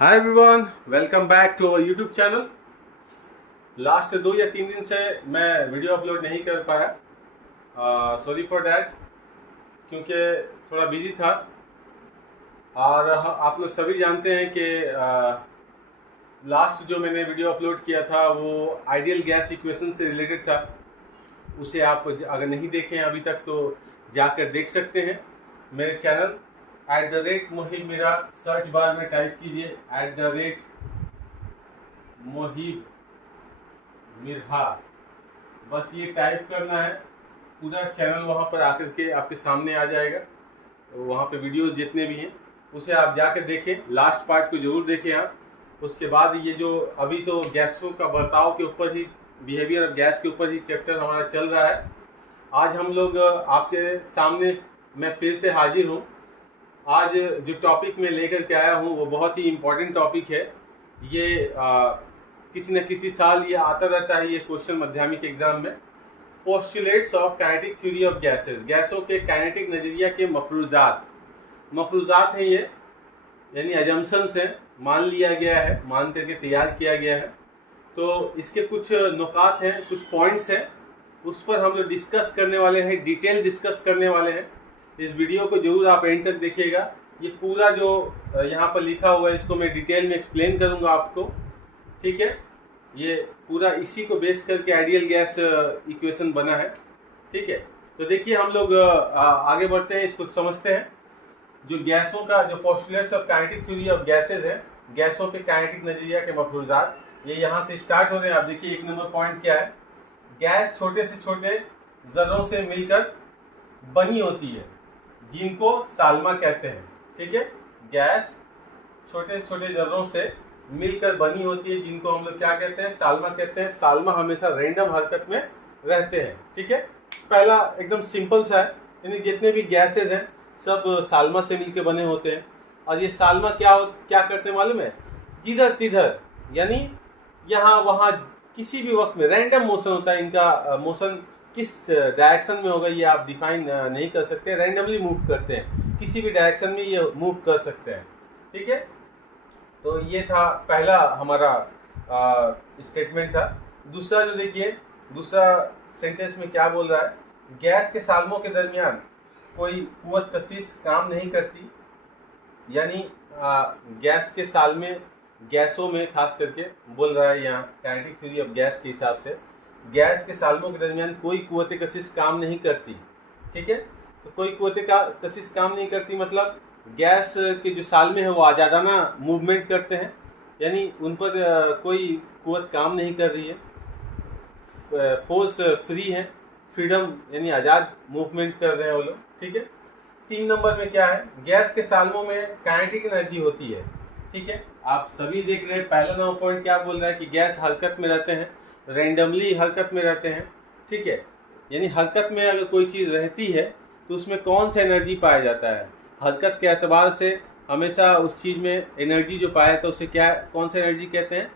Hi everyone, welcome back to our YouTube channel. Last 2 या 3 दिन से मैं वीडियो अपलोड नहीं कर पाया। सॉरी फॉर डैट, क्योंकि थोड़ा बिजी था। और आप लोग सभी जानते हैं कि लास्ट जो मैंने वीडियो अपलोड किया था वो आइडियल गैस इक्वेशन से रिलेटेड था। उसे आप अगर नहीं देखे हैं अभी तक तो जाकर देख सकते हैं मेरे channel @Mohib Meera. Search bar में टाइप कीजिए @मोहिब मिर्हा, बस ये टाइप करना है। पूरा चैनल वहाँ पर आकर के आपके सामने आ जाएगा। तो वहाँ पे वीडियोस जितने भी हैं उसे आप जाकर देखें, लास्ट पार्ट को जरूर देखें आप। उसके बाद ये जो अभी तो गैसों का बर्ताव के ऊपर ही, बिहेवियर ऑफ गैस के ऊपर ही चैप्टर हमारा चल रहा है। आज हम लोग आपके सामने मैं फिर से हाजिर हूँ। आज जो टॉपिक मैं लेकर के आया हूँ वो बहुत ही इम्पोर्टेंट टॉपिक है। ये किसी न किसी साल ये आता रहता है, ये क्वेश्चन माध्यमिक एग्जाम में। Postulates of kinetic theory of gases, गैसों के काइनेटिक नजरिया के मफरूजात हैं ये, यानी अजम्पशंस हैं, मान लिया गया है, मान करके तैयार किया गया है। तो इसके कुछ नुकात हैं, कुछ पॉइंट्स हैं, उस पर हम लोग डिस्कस करने वाले हैं, डिटेल डिस्कस करने वाले हैं। इस वीडियो को जरूर आप एंड तक देखिएगा। ये पूरा जो यहाँ पर लिखा हुआ है इसको मैं डिटेल में एक्सप्लेन करूँगा आपको, ठीक है। ये पूरा इसी को बेस करके आइडियल गैस इक्वेशन बना है, ठीक है। तो देखिए हम लोग आगे बढ़ते हैं, इसको समझते हैं। जो गैसों का जो postulates of kinetic theory of gases है, गैसों के काइनेटिक नजरिया के मफरूजात, ये यहाँ से स्टार्ट हो रहे हैं। आप देखिए 1 नंबर पॉइंट क्या है। गैस छोटे से छोटे जर्रों से मिलकर बनी होती है जिनको साल्मा कहते हैं, ठीक है। गैस छोटे छोटे जर्रों से मिलकर बनी होती है जिनको हम लोग क्या कहते हैं, साल्मा कहते हैं। साल्मा हमेशा रैंडम हरकत में रहते हैं, ठीक है। पहला एकदम सिंपल सा है, यानी जितने भी गैसेज हैं सब साल्मा से मिलकर बने होते हैं। और ये साल्मा क्या करते हैं मालूम है, जिधर तिधर, यानी यहाँ वहाँ किसी भी वक्त में रैंडम मोशन होता है इनका। मोशन किस डायरेक्शन में होगा ये आप डिफाइन नहीं कर सकते, रैंडमली मूव करते हैं, किसी भी डायरेक्शन में ये मूव कर सकते हैं, ठीक है। तो ये था पहला हमारा स्टेटमेंट था। दूसरा जो देखिए, दूसरा सेंटेंस में क्या बोल रहा है, गैस के साल्मों के दरमियान कोई कुव्वत कशिश काम नहीं करती, यानी गैस के साल में, गैसों में खास करके बोल रहा है यहाँ काइनेटिक थ्योरी ऑफ गैस के हिसाब से, गैस के साल्मों के दरमियान कोई कुव्वत कशिश काम नहीं करती, ठीक है। तो कोई कुव्वत कशिश काम नहीं करती मतलब गैस के जो साल्मे हैं वो आज़ादाना मूवमेंट करते हैं, यानी उन पर कोई कुव्वत काम नहीं कर रही है, फोर्स फ्री है, फ्रीडम यानी आज़ाद मूवमेंट कर रहे हैं वो लोग, ठीक है। 3 नंबर में क्या है, गैस के साल्मों में काइनेटिक एनर्जी होती है, ठीक है। आप सभी देख रहे हैं पहला नंबर पॉइंट क्या बोल रहा है कि गैस हरकत में रहते हैं, रैंडमली हरकत में रहते हैं, ठीक है। यानी हरकत में अगर कोई चीज़ रहती है तो उसमें कौन सा एनर्जी पाया जाता है, हरकत के एतबार से हमेशा उस चीज़ में एनर्जी जो पाया जाता है उसे क्या, कौन सा एनर्जी कहते हैं,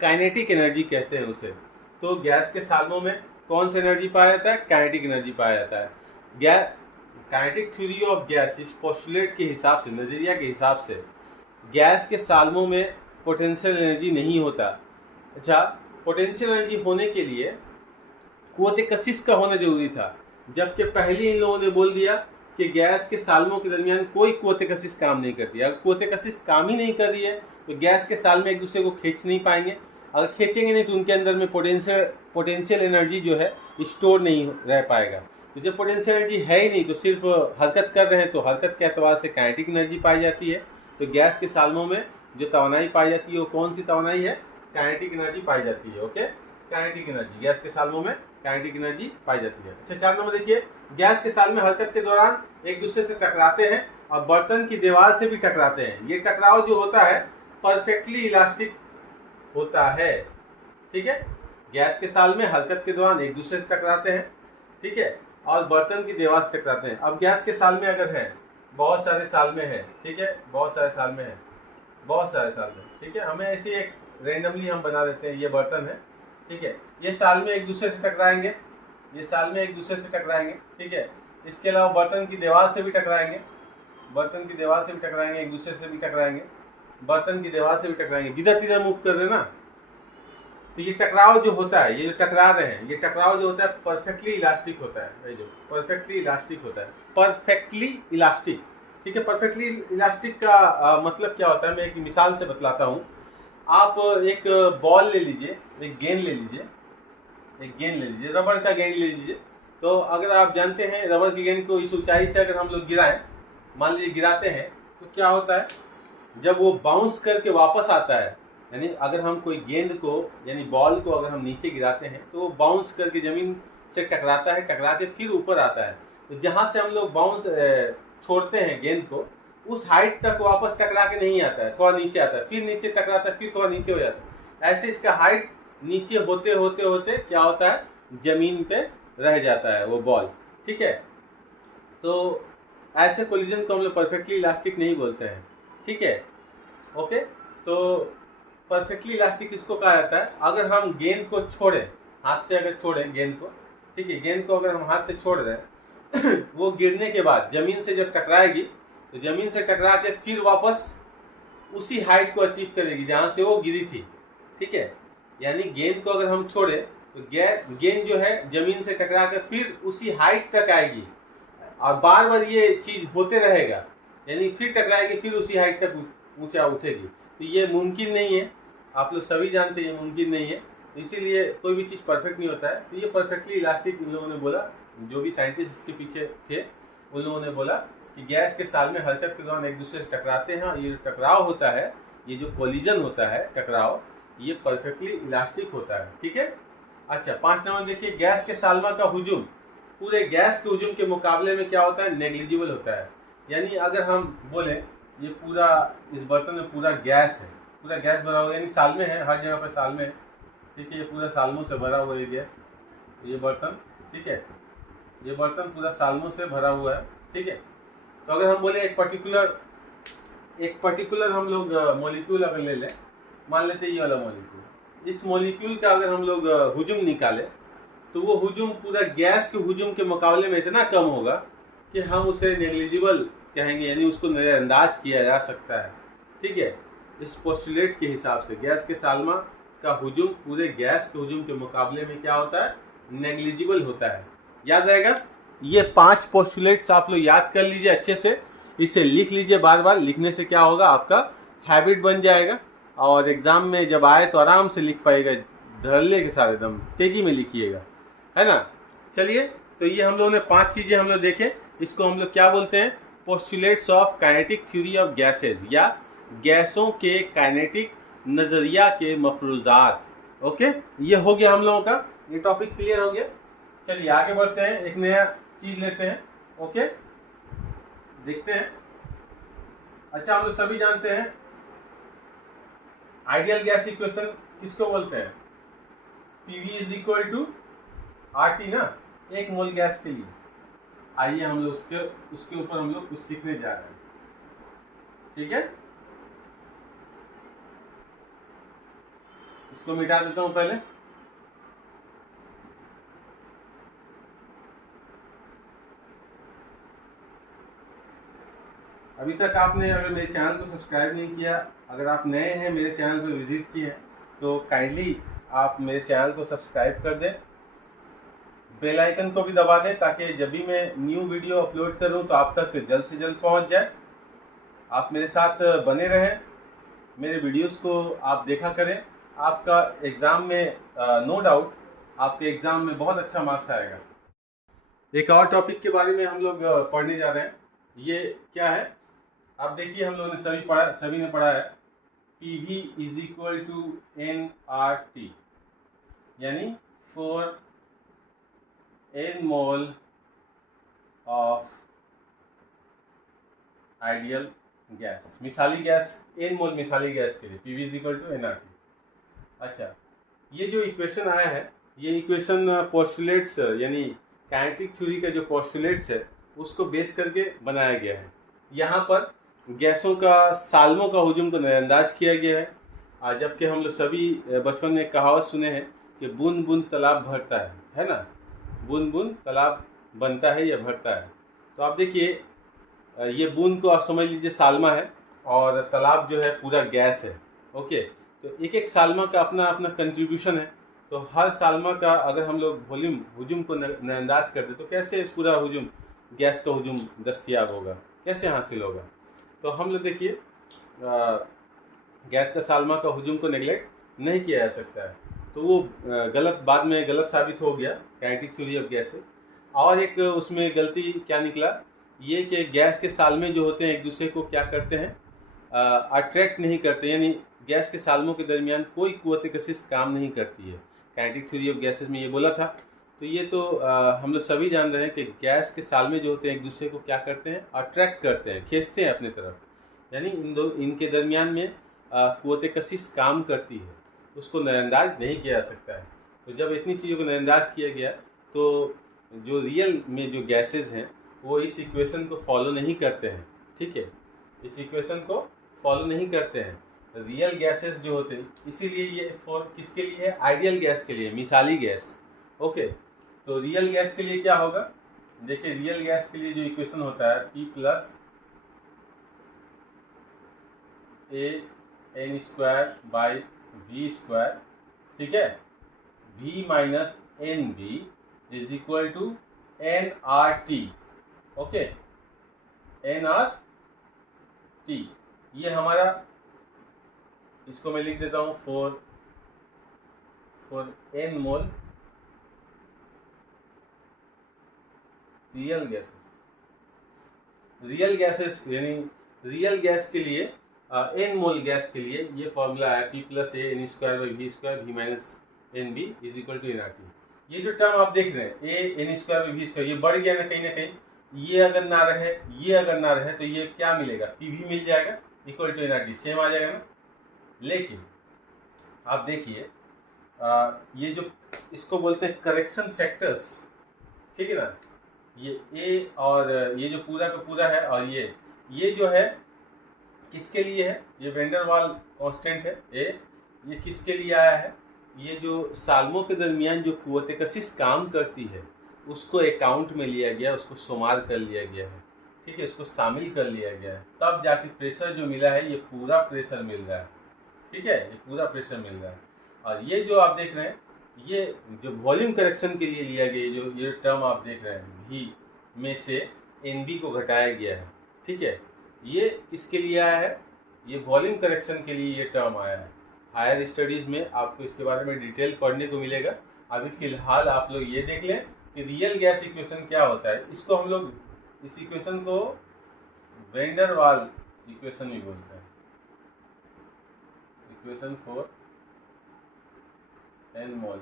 काइनेटिक एनर्जी कहते हैं उसे। तो गैस के साल्मों में कौन सा एनर्जी पाया जाता है, काइनेटिक एनर्जी पाया जाता है। Gas kinetic theory of gas इस पोस्टुलेट के हिसाब से, नज़रिया के हिसाब से, गैस के साल्मों में पोटेंशियल एनर्जी नहीं होता। अच्छा, पोटेंशियल एनर्जी होने के लिए कुव्वत कशिश का होना जरूरी था, जबकि पहले इन लोगों ने बोल दिया कि गैस के साल्मों के दरमियान कोई कुव्वत कशिश काम नहीं करती। अगर कुव्वत कशिश काम ही नहीं कर रही है तो गैस के साल्मे एक दूसरे को खींच नहीं पाएंगे, अगर खींचेंगे नहीं तो उनके अंदर में पोटेंशियल एनर्जी जो है स्टोर नहीं रह पाएगा। तो जब पोटेंशियल एनर्जी है ही नहीं तो सिर्फ हरकत कर रहे हैं तो हरकत के एतबार से काइनेटिक एनर्जी पाई जाती है। तो गैस के साल्मों में जो तवानाई पाई जाती है वो कौन सी तवानाई है, काइनेटिक एनर्जी पाई जाती है, ओके। काइनेटिक एनर्जी, गैस के साल्मों में काइनेटिक एनर्जी पाई जाती है। अच्छा, 4 नंबर देखिए, गैस के साल में हरकत के दौरान एक दूसरे से टकराते हैं और बर्तन की दीवार से भी टकराते हैं। ये टकराव जो होता है परफेक्टली इलास्टिक होता है, ठीक है। गैस के साल में हरकत के दौरान एक दूसरे से टकराते हैं, ठीक है, और बर्तन की दीवार से टकराते हैं। अब गैस के साल में अगर है, बहुत सारे साल में है, ठीक है, बहुत सारे साल में है, बहुत सारे साल में, ठीक है। हमें ऐसी एक रेंडमली हम बना देते हैं, ये बर्तन है, ठीक है। ये साल में एक दूसरे से टकराएंगे, ये साल में एक दूसरे से टकराएंगे, ठीक है। इसके अलावा बर्तन की दीवार से भी टकराएंगे, बर्तन की दीवार से भी टकराएंगे, एक दूसरे से भी टकराएंगे, बर्तन की दीवार से भी टकराएंगे, जिधर तिधर मूव कर रहे हैं ना। तो ये टकराव जो होता है, ये जो टकरा रहे हैं, ये टकराव जो होता है परफेक्टली इलास्टिक होता है। ये जो परफेक्टली इलास्टिक होता है, परफेक्टली इलास्टिक, ठीक है। परफेक्टली इलास्टिक का मतलब क्या होता है, मैं एक मिसाल से बतलाता हूँ। आप एक बॉल ले लीजिए, एक गेंद ले लीजिए, एक गेंद ले लीजिए, रबड़ का गेंद ले लीजिए। तो अगर आप जानते हैं रबड़ की गेंद को इस ऊंचाई से अगर हम लोग गिराएं, मान लीजिए गिराते हैं, तो क्या होता है, जब वो बाउंस करके वापस आता है, यानी अगर हम कोई गेंद को यानी बॉल को अगर हम नीचे गिराते हैं तो वो बाउंस करके ज़मीन से टकराता है, टकरा के फिर ऊपर आता है। तो जहाँ से हम लोग बाउंस छोड़ते हैं गेंद को, उस हाइट तक वापस टकरा के नहीं आता है, थोड़ा नीचे आता है, फिर नीचे टकराता है, फिर थोड़ा नीचे हो जाता है। ऐसे इसका हाइट नीचे होते होते होते क्या होता है, ज़मीन पे रह जाता है वो बॉल, ठीक है। तो ऐसे कोलिजन को हम लोग परफेक्टली इलास्टिक नहीं बोलते हैं, ठीक है, ओके। तो परफेक्टली इलास्टिक किसको कहा जाता है, अगर हम गेंद को छोड़ें, हाथ से अगर छोड़ें गेंद को, ठीक है, गेंद को अगर हम हाथ से छोड़ रहे हैं वो गिरने के बाद ज़मीन से जब टकराएगी तो ज़मीन से टकरा के फिर वापस उसी हाइट को अचीव करेगी जहाँ से वो गिरी थी, ठीक है। यानी गेंद को अगर हम छोड़ें तो गेंद जो है ज़मीन से टकरा के फिर उसी हाइट तक आएगी, और बार बार ये चीज़ होते रहेगा, यानी फिर टकराएगी, फिर उसी हाइट तक ऊंचा उठेगी। तो ये मुमकिन नहीं है, आप लोग सभी जानते हैं ये मुमकिन नहीं है, इसीलिए कोई भी चीज़ परफेक्ट नहीं होता है। तो ये परफेक्टली इलास्टिक इन लोगों ने बोला, जो भी साइंटिस्ट इसके पीछे थे उन लोगों ने बोला कि गैस के साल में हरकत के दौरान एक दूसरे से टकराते हैं, ये टकराव होता है, ये जो कोलिजन होता है, टकराव, ये परफेक्टली इलास्टिक होता है, ठीक है। अच्छा, 5 नंबर देखिए, गैस के साल्मा का हुजूम पूरे गैस के हुजूम के मुकाबले में क्या होता है, नेग्लिजिबल होता है। यानी अगर हम बोले ये पूरा इस बर्तन में पूरा गैस है, पूरा गैस भरा हुआ है, यानी सालमे है, हर जगह पर सालमे है, ठीक है, ये पूरा सालमों से भरा हुआ है गैस, ये बर्तन, ठीक है, ये बर्तन पूरा सालमों से भरा हुआ है, ठीक है। तो अगर हम बोले एक पर्टिकुलर हम लोग मॉलिक्यूल अगर ले लें, मान लेते हैं ये वाला मॉलिक्यूल, इस मॉलिक्यूल का अगर हम लोग हुजूम निकालें तो वो हुजूम पूरा गैस के हुजूम के मुकाबले में इतना कम होगा कि हम उसे नेग्लिजिबल कहेंगे, यानी उसको नज़रअंदाज किया जा सकता है, ठीक है। इस पोस्टुलेट के हिसाब से गैस के साल्मा का हुजूम पूरे गैस के हुजूम के मुकाबले में क्या होता है, नेग्लिजिबल होता है। याद रहेगा, ये 5 पोस्टुलेट्स आप लोग याद कर लीजिए अच्छे से, इसे लिख लीजिए, बार बार लिखने से क्या होगा, आपका हैबिट बन जाएगा, और एग्जाम में जब आए तो आराम से लिख पाएगा, धड़ल्ले के साथ एकदम तेजी में लिखिएगा, है ना। चलिए, तो ये हम लोगों ने 5 चीज़ें हम लोग देखें, इसको हम लोग क्या बोलते हैं, postulates of kinetic theory of gases, या गैसों के काइनेटिक नज़रिया के मफरूजात। ओके, ये हो गया हम लोगों का, ये टॉपिक क्लियर हो गया। चलिए आगे बढ़ते हैं, एक नया चीज़ लेते हैं, ओके, देखते हैं। अच्छा, हम लोग सभी जानते हैं आइडियल गैस इक्वेशन किसको बोलते हैं, PV is equal to RT ना, 1 मोल गैस के लिए। आइए हम लोग उसके ऊपर हम लोग कुछ सीखने जा रहे हैं, ठीक है। इसको मिटा देता हूं पहले। अभी तक आपने अगर मेरे चैनल को सब्सक्राइब नहीं किया, अगर आप नए हैं मेरे चैनल पर विजिट किए हैं, तो काइंडली आप मेरे चैनल को सब्सक्राइब कर दें, बेल आइकन को भी दबा दें, ताकि जब भी मैं न्यू वीडियो अपलोड करूं तो आप तक जल्द से जल्द पहुंच जाए। आप मेरे साथ बने रहें, मेरे वीडियोस को आप देखा करें, आपका एग्ज़ाम में नो डाउट आपके एग्ज़ाम में बहुत अच्छा मार्क्स आएगा। एक और टॉपिक के बारे में हम लोग पढ़ने जा रहे हैं, ये क्या है, आप देखिए, हम लोगों ने सभी ने पढ़ा है, PV is equal to nRT, यानी for n mole of ideal gas, मिसाली गैस, n मोल मिसाली गैस के लिए PV is equal to nRT। अच्छा, ये जो इक्वेशन आया है, ये इक्वेशन पोस्टुलेट्स यानी काइनेटिक थ्योरी का जो पोस्टुलेट्स है उसको बेस करके बनाया गया है। यहाँ पर गैसों का साल्मों का हुजूम को नज़रअंदाज किया गया है, जबकि हम लोग सभी बचपन में कहावत सुने हैं कि बूंद बूंद तालाब भरता है ना, बूंद बूंद तालाब बनता है या भरता है। तो आप देखिए, ये बूंद को आप समझ लीजिए साल्मा है, और तालाब जो है पूरा गैस है। ओके, तो एक एक सालमा का अपना अपना कंट्रीब्यूशन है। तो हर सालमा का अगर हम लोग वॉल्यूम हुजूम को नज़रअंदाज कर दे तो कैसे पूरा हुजूम, गैस का हुजूम दस्तयाब होगा, कैसे हासिल होगा। तो हम लोग देखिए गैस का सालमा का हुजूम को नेगलेक्ट नहीं किया जा सकता है। तो वो गलत, बाद में गलत साबित हो गया काइनेटिक थ्योरी ऑफ गैसेस। और एक उसमें गलती क्या निकला, ये कि गैस के सालमे जो होते हैं एक दूसरे को क्या करते हैं, अट्रैक्ट नहीं करते, यानी गैस के सालमों के दरमियान कोई कुव्वत कशिश काम नहीं करती है। काइनेटिक थ्योरी ऑफ गैसेस में ये बोला था। तो ये तो हम लोग सभी जान रहे हैं कि गैस के सालमे जो होते हैं एक दूसरे को क्या करते हैं, अट्रैक्ट करते हैं, खींचते हैं अपनी तरफ, यानी इनके दरमियान में कुव्वत कशिश काम करती है, उसको नज़रअंदाज नहीं किया जा सकता है। तो जब इतनी चीज़ों को नज़रअंदाज किया गया तो जो रियल में जो गैसेज हैं वो इस इक्वेशन को फॉलो नहीं करते हैं। ठीक है, इस इक्वेशन को फॉलो नहीं करते हैं रियल गैसेस जो होते हैं। इसीलिए ये फॉर किसके लिए है, आइडियल गैस के लिए, मिसाली गैस। ओके, तो रियल गैस के लिए क्या होगा, देखिए रियल गैस के लिए जो इक्वेशन होता है P plus AN square by V square, ठीक है, V minus NB is equal to NRT। Okay, NRT ये हमारा, इसको मैं लिख देता हूँ for N mole real gases यानी रियल गैस के लिए N मोल गैस के लिए ये फॉर्मूला है P plus AN square by V square V minus NB is equal to NRT। ये जो टर्म आप देख रहे हैं AN square by V square, ये बढ़ गया ना कहीं, ये अगर ना रहे, ये अगर ना रहे तो ये क्या मिलेगा, PV मिल जाएगा इक्वल टू NRT, सेम आ जाएगा ना। लेकिन आप देखिए ये जो इसको बोलते हैं करेक्शन फैक्टर्स, ठीक है ना, ये A और ये जो पूरा का पूरा है और ये जो है किसके लिए है, ये वेंडर वाल कांस्टेंट है A, ये किसके लिए आया है, ये जो सालमों के दरमियान जो कुव्वत कशिश काम करती है उसको अकाउंट में लिया गया, उसको शुमार कर लिया गया है। ठीक है, इसको शामिल कर लिया गया है, तब जाके प्रेशर जो मिला है ये पूरा प्रेशर मिल रहा है। ठीक है, ये पूरा प्रेशर मिल रहा है। और ये जो आप देख रहे हैं ये जो वॉल्यूम करेक्शन के लिए लिया गया, जो ये टर्म आप देख रहे हैं V में से NB को घटाया गया है। ठीक है, ये किसके लिए आया है, ये वॉल्यूम करेक्शन के लिए ये टर्म आया है। हायर स्टडीज़ में आपको इसके बारे में डिटेल पढ़ने को मिलेगा। अभी फ़िलहाल आप लोग ये देख लें कि रियल गैस इक्वेशन क्या होता है। इसको हम लोग, इस इक्वेशन को वेंडर वाल इक्वेशन भी बोलते हैं, equation for N mole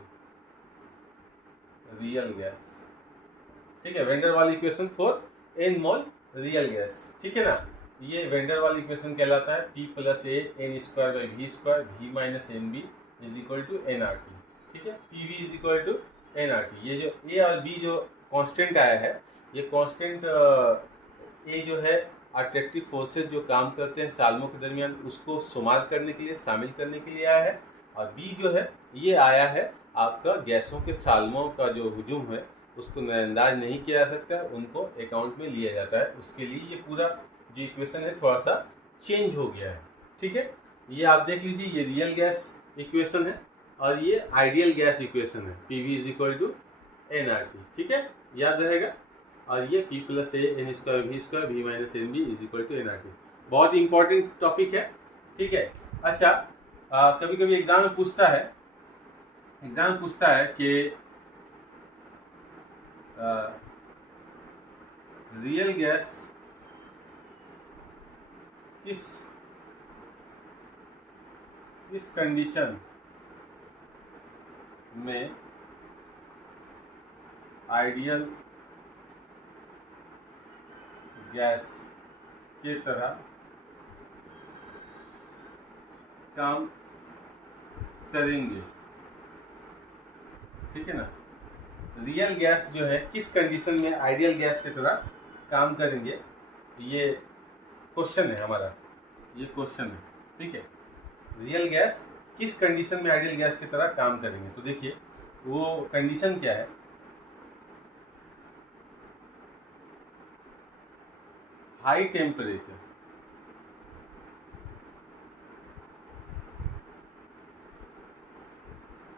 real gas. ठीक है, वेंडर वाल equation for N mole real gas. ठीक है ना, ये वेंडर वाल इक्वेशन कहलाता है P plus AN square by V square V minus NB is equal to NRT। ठीक है, PV is equal to NRT। ये जो A और B जो कांस्टेंट आया है, ये कांस्टेंट A जो है अट्रैक्टिव फोर्सेस जो काम करते हैं सालमों के दरमियान उसको शुमार करने के लिए, शामिल करने के लिए आया है। और B जो है ये आया है आपका गैसों के सालमों का जो हुजूम है उसको नज़रअंदाज नहीं किया जा सकता, उनको अकाउंट में लिया जाता है। उसके लिए ये पूरा जो इक्वेशन है थोड़ा सा चेंज हो गया है। ठीक है, ये आप देख लीजिए, ये रियल गैस इक्वेशन है और ये आइडियल गैस इक्वेशन है, PV is equal to NRT। ठीक है, याद रहेगा। और ये P plus AN square V square V minus NB is equal to NRT। बहुत इंपॉर्टेंट टॉपिक है। ठीक है, अच्छा कभी कभी एग्जाम में पूछता है कि रियल गैस किस कंडीशन में आइडियल गैस के तरह काम करेंगे। ठीक है ना, रियल गैस जो है किस कंडीशन में आइडियल गैस की तरह काम करेंगे, ये क्वेश्चन है हमारा, ये क्वेश्चन है। ठीक है, रियल गैस किस कंडीशन में आइडियल गैस की तरह काम करेंगे। तो देखिए वो कंडीशन क्या है, हाई टेम्परेचर,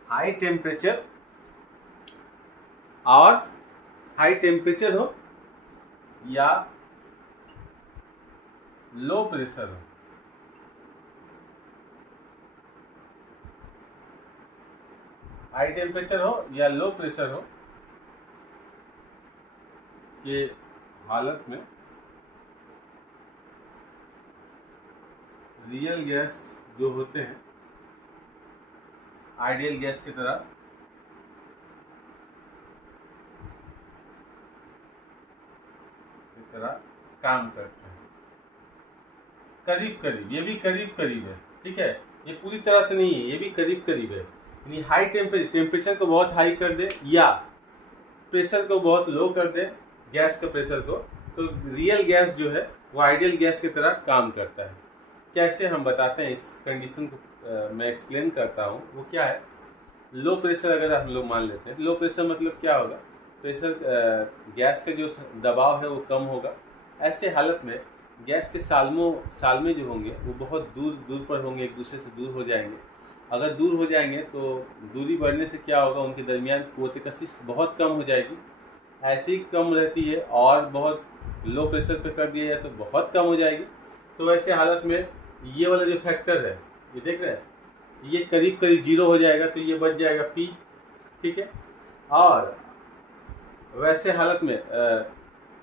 हाई टेम्परेचर और हाई टेम्परेचर हो या लो प्रेशर हो, हाई टेम्परेचर हो या लो प्रेशर हो के हालत में रियल गैस जो होते हैं आइडियल गैस की तरह काम करते हैं। करीब करीब, ये भी करीब करीब है, ठीक है, ये पूरी तरह से नहीं है, ये भी करीब करीब है। यानी हाई टेम्परेचर को बहुत हाई कर दे या प्रेशर को बहुत लो कर दे, गैस का प्रेशर को, तो रियल गैस जो है वो आइडियल गैस की तरह काम करता है। कैसे हम बताते हैं इस कंडीशन को, मैं एक्सप्लेन करता हूँ। वो क्या है, लो प्रेशर अगर हम लोग मान लेते हैं, लो प्रेशर मतलब क्या होगा, प्रेशर गैस का जो दबाव है वो कम होगा। ऐसे हालत में गैस के सालमे जो होंगे वो बहुत दूर दूर पर होंगे, एक दूसरे से दूर हो जाएंगे। अगर दूर हो जाएंगे तो दूरी बढ़ने से क्या होगा, उनके दरमियान क़ुव्वत कशिश बहुत कम हो जाएगी। ऐसे ही कम रहती है और बहुत लो प्रेशर पे कर दिया जाए तो बहुत कम हो जाएगी। तो ऐसे हालत में ये वाला जो फैक्टर है, ये देख रहे हैं, ये करीब करीब 0 हो जाएगा, तो ये बच जाएगा P, ठीक है। और वैसे हालत में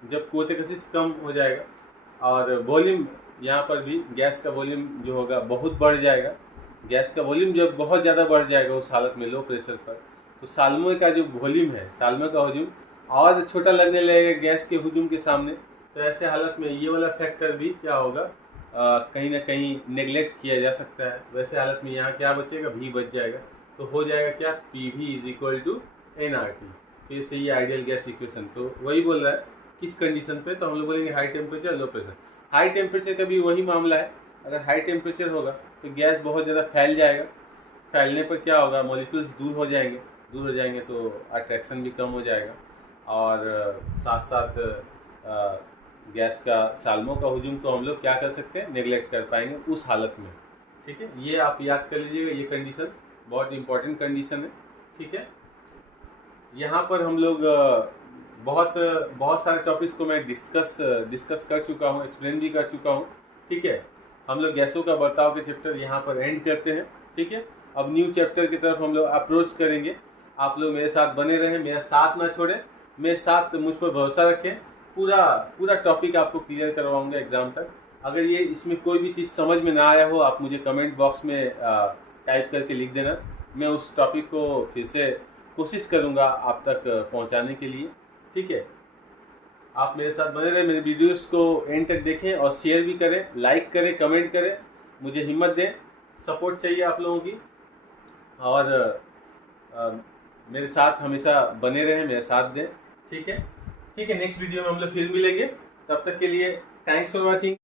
जब क़ुव्वत कशिश कम हो जाएगा और वॉल्यूम, यहाँ पर भी गैस का वॉल्यूम जो होगा बहुत बढ़ जाएगा। गैस का वॉल्यूम जब बहुत ज़्यादा बढ़ जाएगा उस हालत में लो प्रेशर पर, तो सालमे का जो वॉल्यूम है, सालमे का वॉल्यूम और छोटा लगने लगेगा गैस के हुजूम के सामने। तो ऐसे हालत में ये वाला फैक्टर भी क्या होगा, कहीं ना कहीं नेगलेक्ट किया जा सकता है। वैसे हालत में यहाँ क्या बचेगा, V बच जाएगा। तो हो जाएगा क्या, PV = nRT। फिर से ये आइडियल गैस इक्वेशन। तो वही बोल रहा है किस कंडीशन पे, तो हम लोग बोलेंगे high temperature low pressure. High temperature का भी वही मामला है, अगर हाई टेम्परेचर होगा तो गैस बहुत ज़्यादा फैल जाएगा। फैलने पर क्या होगा, मॉलिक्यूल्स दूर हो जाएंगे तो अट्रैक्शन भी कम हो जाएगा और साथ साथ गैस का सालमों का हुजूम को हम लोग क्या कर सकते हैं, नेगलेक्ट कर पाएंगे उस हालत में, ठीक है। ये आप याद कर लीजिएगा, ये कंडीशन बहुत इंपॉर्टेंट कंडीशन है, ठीक है। यहाँ पर हम लोग बहुत सारे टॉपिक्स को मैं डिस्कस कर चुका हूँ, एक्सप्लेन भी कर चुका हूँ, ठीक है। हम लोग गैसों का बर्ताव के चैप्टर यहाँ पर एंड करते हैं, ठीक है। अब न्यू चैप्टर की तरफ हम लोग अप्रोच करेंगे। आप लोग मेरे साथ बने रहें, मेरा साथ ना छोड़ें, मेरे साथ मुझ पर भरोसा रखें। पूरा टॉपिक आपको क्लियर करवाऊंगा एग्जाम तक। अगर ये इसमें कोई भी चीज़ समझ में ना आया हो, आप मुझे कमेंट बॉक्स में टाइप करके लिख देना। मैं उस टॉपिक को फिर से कोशिश करूँगा आप तक पहुँचाने के लिए, ठीक है। आप मेरे साथ बने रहें, मेरे वीडियोस को एंड तक देखें और शेयर भी करें, लाइक करें, कमेंट करें, मुझे हिम्मत दें, सपोर्ट चाहिए आप लोगों की। और मेरे साथ हमेशा बने रहें, मेरे साथ दें, ठीक है। नेक्स्ट वीडियो में हम लोग फिर मिलेंगे, तब तक के लिए थैंक्स फॉर वॉचिंग।